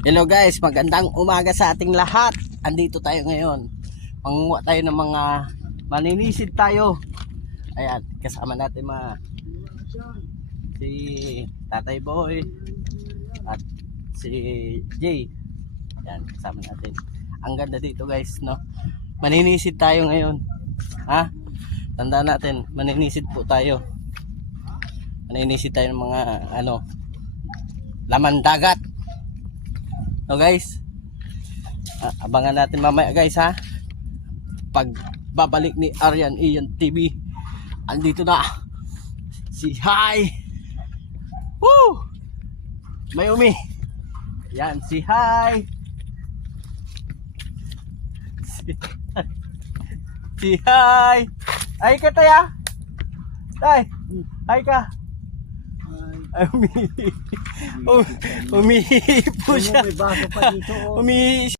Hello guys, magandang umaga sa ating lahat. Andito tayo ngayon. Mangunguha tayo ng mga maninisid tayo. Ayan, kasama natin si Tatay Boy at si Jay. Ayan, kasama natin. Ang ganda dito guys, no? Maninisid tayo ngayon. Ha? Tandaan natin, maninisid po tayo. Maninisid tayo ng mga laman dagat. So guys, abangan natin mamaya guys ha. Pag babalik ni Aryan Ian TV, andito na si Hi. Woo! May umi. Yan si Hi. Si Hi. Ay ka taya. Tay. Hi ka. Ay, umihipo siya. May baso pa dito. Umihipo.